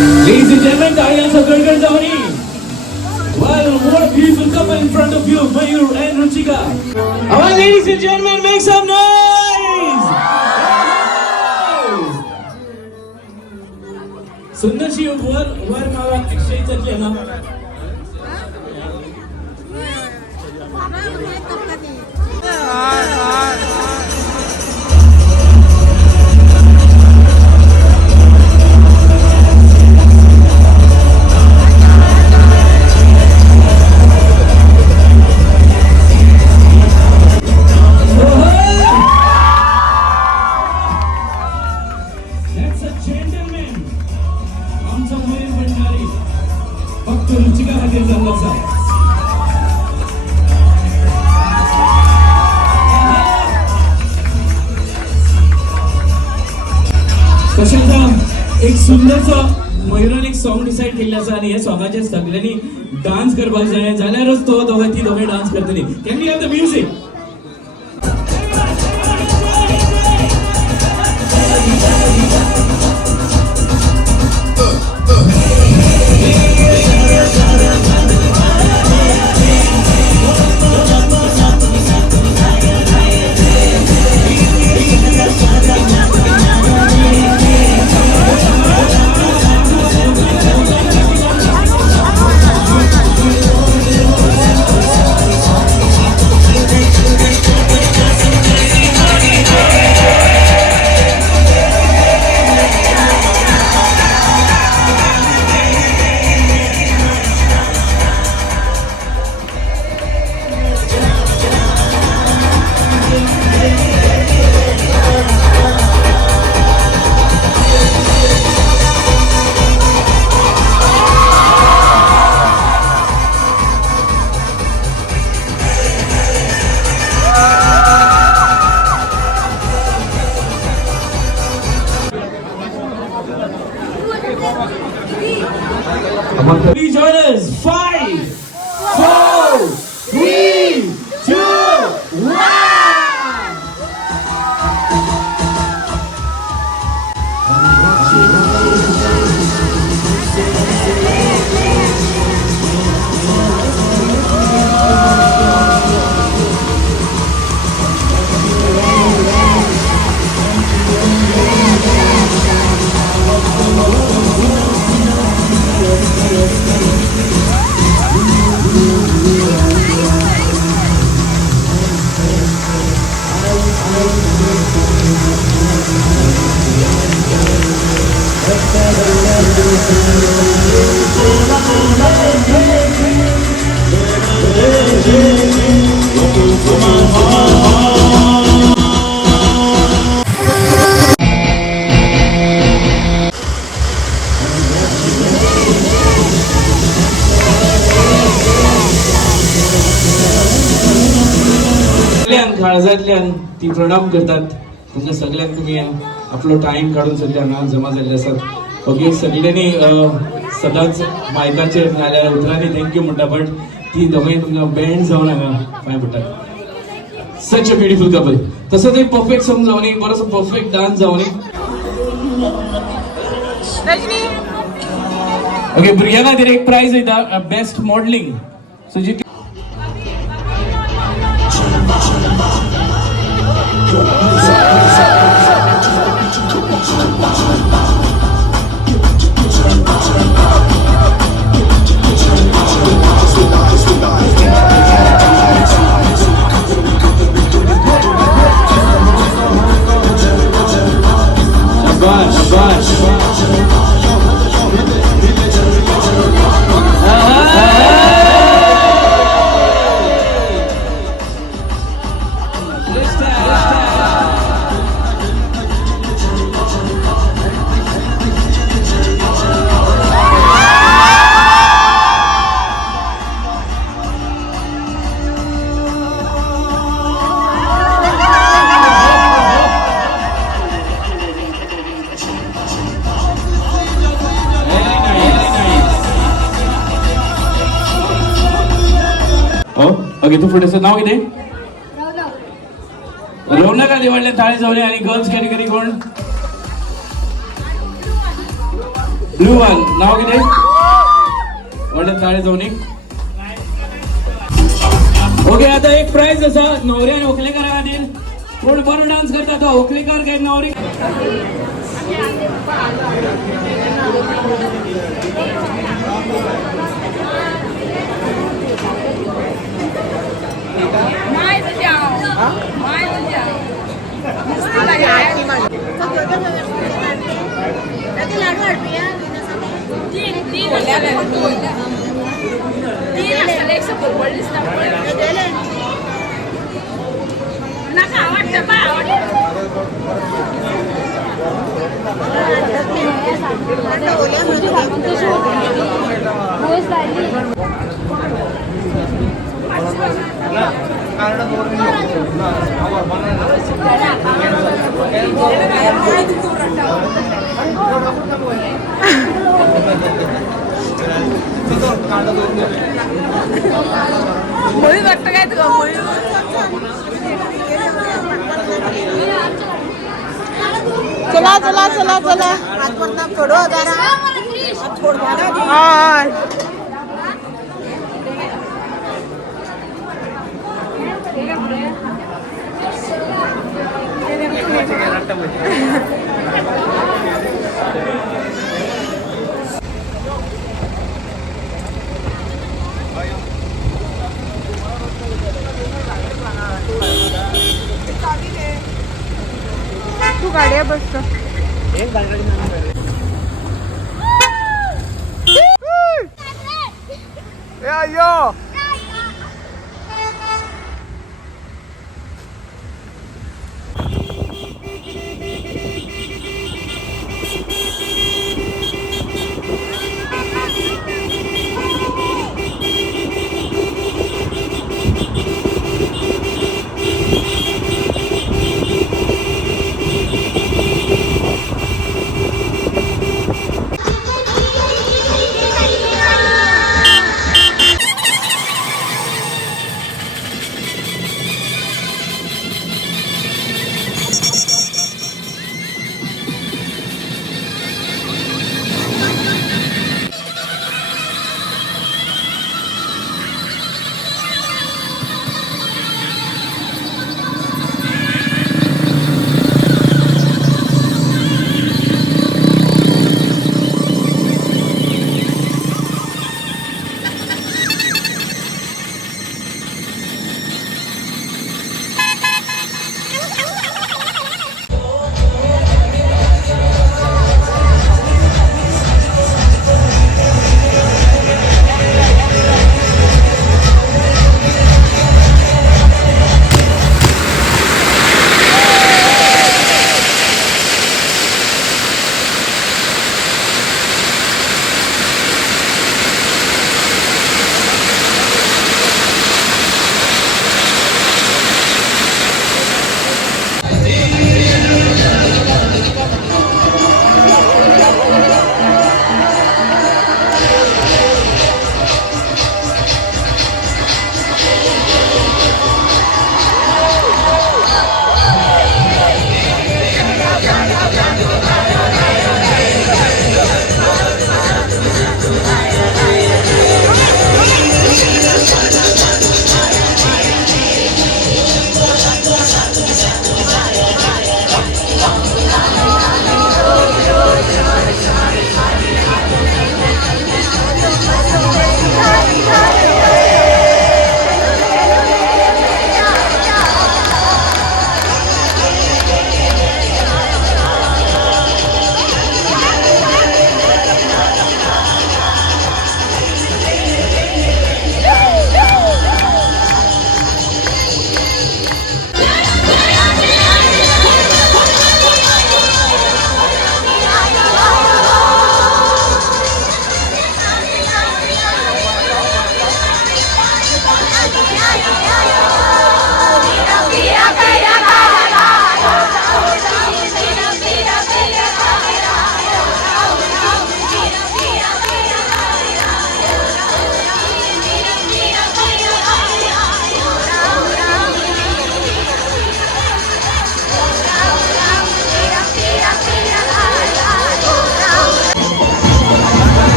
Ladies and gentlemen, टाळ्यांचा गडगड जावनी. Well, what a beautiful couple in front of you, Mayur and Ruchika. Alright, ladies and gentlemen, make some noise. सुंदरशी वर मला exchange झाली ना. एक सुंदरसं मयुरान एक सॉंग डिसाइड केल्लें आसा आनी ह्या सॉंगाचेर सगळ्यांनी डान्स करपाक जाय जाल्यारच तो ती दोघे डान्स करतली. Can we have the music? Please join us. 5, 4, 3, 2, 1. काळजांतल्यान ती प्रणाम करतात. तुमच्या सगळ्यांक तुम्ही आपलो टाइम काढून सगळे हांगा जमा जाल्ले आसात. ओके, सगळ्यांनी सदांच मायकाचेर नाल्यार उतरांनी थँक्यू म्हणटा, बट ती दोगांय तुमकां बँड जावन हांगा पांय पडटात. सच अ ब्युटिफूल कपल. तसोच एक परफेक्ट सॉंग जावन एक बरोसो परफेक्ट डान्स जावन ओके, भुरग्यां खातीर एक प्राइज येता बेस्ट मॉडलिंग. सो जी ओके, तू फुडें नाव कितें? रौनक आदी व्हडले ताळे जावले. आणि गर्ल्स कॅटेगरी कोण? ब्लू वन नाव किती व्हडले ताळे जाऊन एक ओके आता एक प्राइज असा नवरी आणि व्हंकलेकार खातीर कोण बरो डान्स करता तो व्हंकलेकार काय नवरी मुळी वाटत काय तुला मुळी चला चला चला चला थोडं तू गाड्या बसतो यो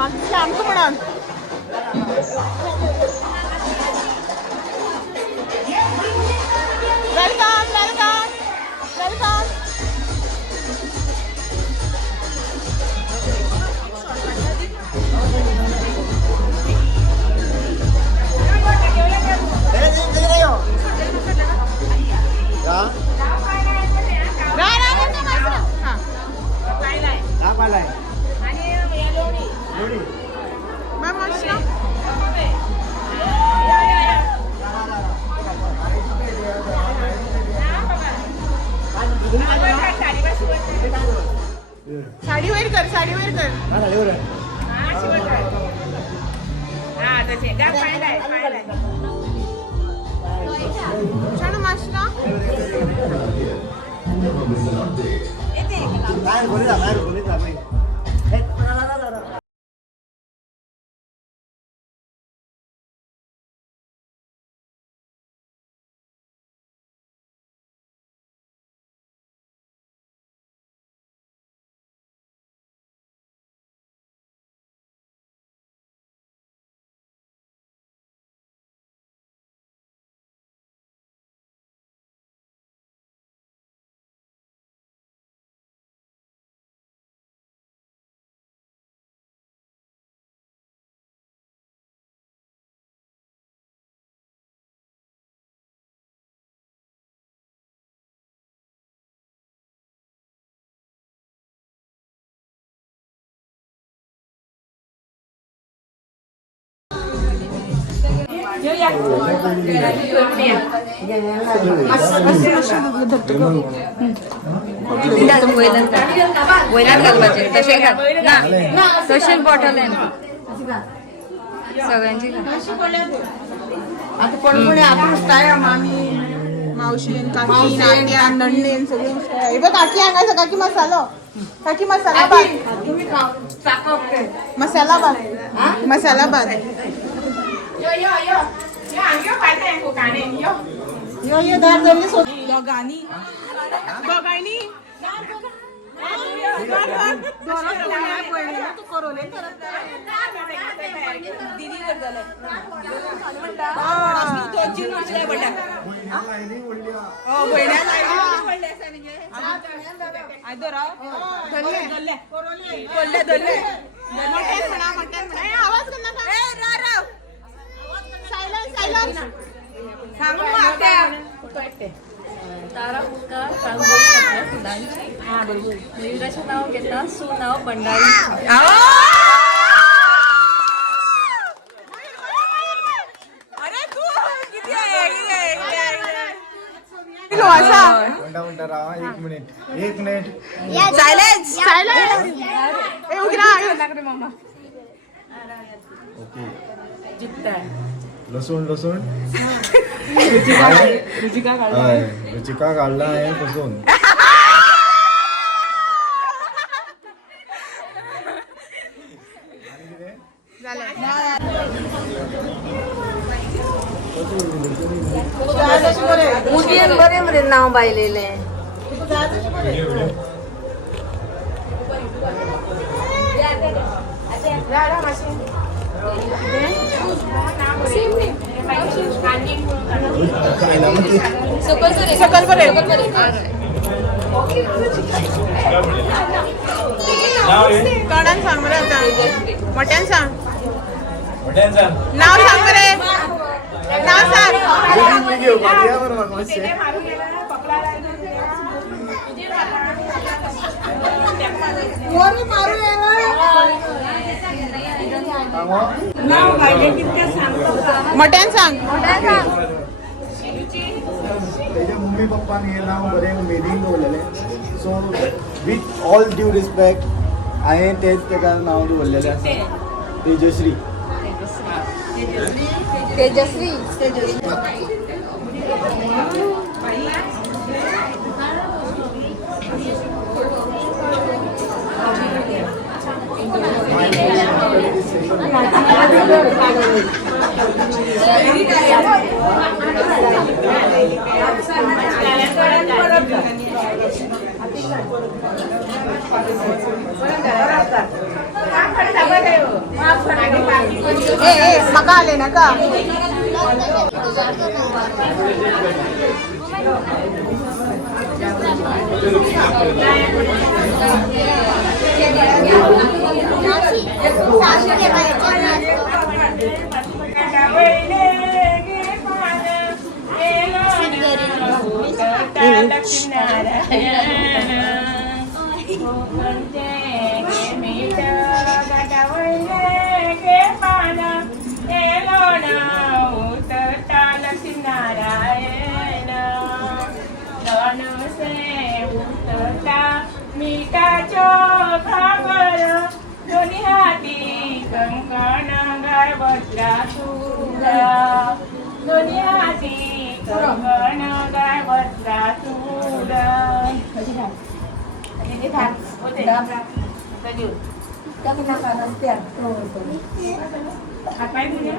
मागचे आमचं म्हणून welcome welcome welcome. Sari wear कर साडी वेअर कर. छान माशना वयल्यान घालपाचे तशें घाल ना तशें बॉटल आहे सगळ्यांची आता पडपडे आपण काय मामी मावशीन काकी नाट्या नंडेन सगळे हे बघ काकी हांगासर काकी मसालो काकी मसाला भात मसाला भात मसाला भात यो यो दार जल्दी सो गाणी बगाणी तारा मुक्का सांगोळी सगळ्या फुलांची वीराचे नाव घेता सुनाव भंडारी. एक मिनिट सायलेन्स सायलेन्स ए उगरा ओके लसूण लसूण रुचिका काढला आहे लसूण मुदीन बरे बरे नाव बायलेले सकल बरे कणान सांग बरं आता मोठ्यान सांग नाव सांग बरे नाव सांग मोठ्यान सांग त्याच्या मम्मी पप्पाने हे नाव बरें उमेदीन दवरलेलें so with all due respect हांवें तेच ताका नांव दवरलेलें आसा तेजश्री तेजश्री म्हाका आले ना का मीठाचो खाबर दोन्ही हाती कंकण गायवत्रा तुला दोन्ही हाती कंकण गायवत्रा तुला हातपाय धुया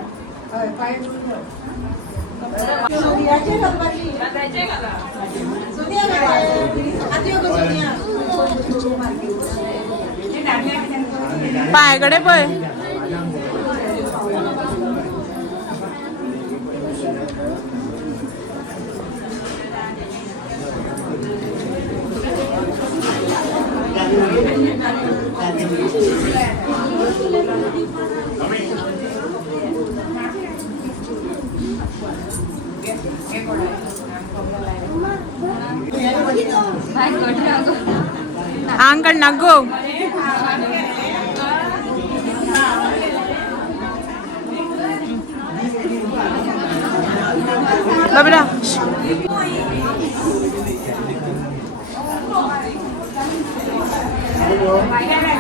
पायाकडे पळय आंकड नगो बाबरा बाहेर